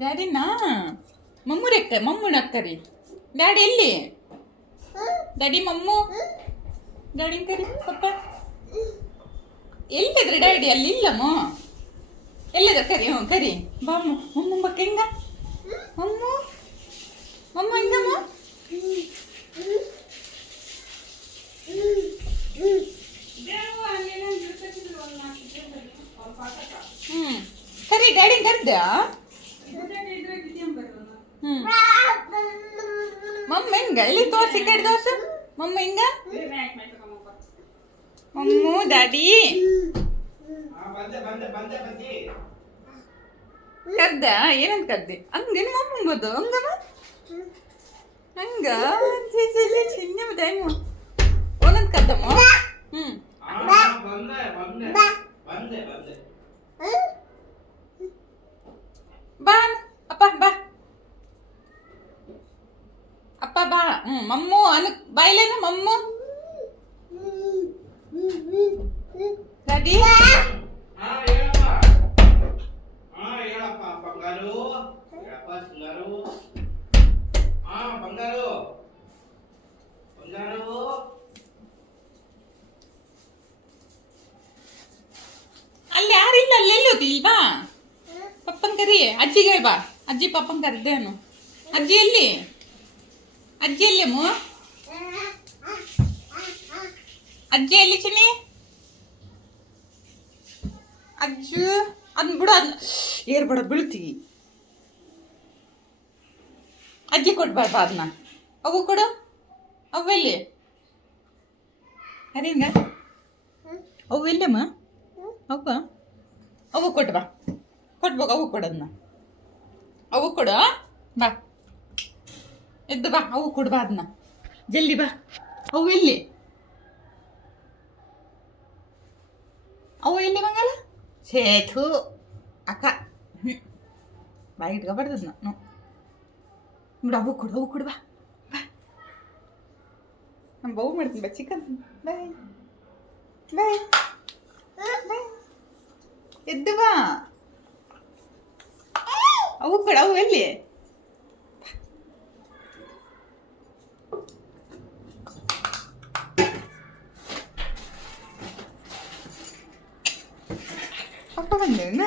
ಡ್ಯಾಡಿನಾ ಮಮ್ಮೂನ ಕರಿ. Daddy ಎಲ್ಲಿ? Daddy ಮಮ್ಮು. ಡ್ಯಾಡಿನ ಕರಿ ಪಪ್ಪ. ಎಲ್ಲಿದ್ರೆ daddy ಅಲ್ಲಿ ಇಲ್ಲಮ್ಮ. ಎಲ್ಲಿದ ಕರಿ? ಹ್ಞೂ ಕರಿ. ಬಾಮ್ಮ ಮಮ್ಮ ಬಕ್ಕ ಹೆಂಗ ಮಮ್ಮು. ಮಮ್ಮ ಹೆಂಗಮ್ಮ? ಕರಿ ಡ್ಯಾಡಿ ಕರ್ದ. ಮಮ್ಮ ಹೆಂಗ ಇಲ್ಲಿ ತೋರ್ಸಿ ಕಡೆ ತೋರ್ಸು. ಮಮ್ಮ ಹೆಂಗ ಮಮ್ಮು ಡ್ಯಾಡಿ ಕರ್ದ. ಏನಂತ ಕರ್ದಿ? ಹಂಗೇನು ಮಮ್ಮಂಬದು ಹಂಗಮ್ಮ ಹಂಗ ಚಿನ್ನ ಟೈಮು ಒಂದೊಂದು ಕದ್ದಮ್ಮ. ಬಾ ಅಪ್ಪ ಬಾ ಅಪ್ಪ ಬಾ. ಮಮ್ಮು ಅನು ಬಾಯ್ಲೇನು ಮಮ್ಮು. ಡ್ಯಾಡಿ ಅಲ್ಲಿ ಯಾರಿಲ್ಲ, ಅಲ್ಲಿ ಎಲ್ಲೋದಿ ಇಲ್ವಾ? ಪಪ್ಪನ್ ಕರಿ. ಅಜ್ಜಿಗೆ ಬಾ. ಅಜ್ಜಿ ಪಪ್ಪನ್ ಕರ್ದೇನು. ಅಜ್ಜಿ ಎಲ್ಲಿ? ಅಜ್ಜಿ ಎಲ್ಲಿ ಅಮ್ಮ? ಅಜ್ಜಿ ಎಲ್ಲಿ ಚಿನ್ನಿ? ಅಜ್ಜು ಅದನ್ನ ಬಿಡು. ಅದನ್ನ ಏರ್ಬೇಡ ಬೀಳ್ತೀವಿ. ಅಜ್ಜಿ ಕೊಡ್ಬಾರ್ದು ಅದನ್ನ. ಅವು ಕೊಡು. ಅವು ಎಲ್ಲಿ? ಅದೇಂಗ ಅವು ಎಲ್ಲಮ್ಮ? ಅವ ಅವು ಕೊಟ್ಟು ಬಾ. ಕೊಟ್ಬೇಕು. ಅವು ಕೊಡೋದನ್ನ. ಅವು ಕೊಡು. ಬಾ ಎದ್ದು ಬಾ. ಅವು ಕೊಡು ಬಾ ಅದನ್ನ. ಜಲ್ದಿ ಬಾ. ಅವು ಎಲ್ಲಿ? ಅವು ಎಲ್ಲಿ ಬಂಗಲ್ಲ? ಸೇತು ಅಕ್ಕ. ಬಾಯಿ ಇಟ್ಕೊಬಾರ್ದದ್ನ. ಬಿಡು. ಅವು ಕೊಡು. ಅವು ಕೊಡು ಬಾ. ಬಾ ನಾನು ಬೌ ಮಾಡ್ತೀನಿ ಬಾ. ಚಿಕನ್ ಬಾಯ್ ಬಾಯ್ ಬಾಯ್. ಎದ್ದು ಬಾ. ಅವು ಕೊಡು. ಅವು ಎಲ್ಲಿ? ಪಪ್ಪ ಬಂದೇನ?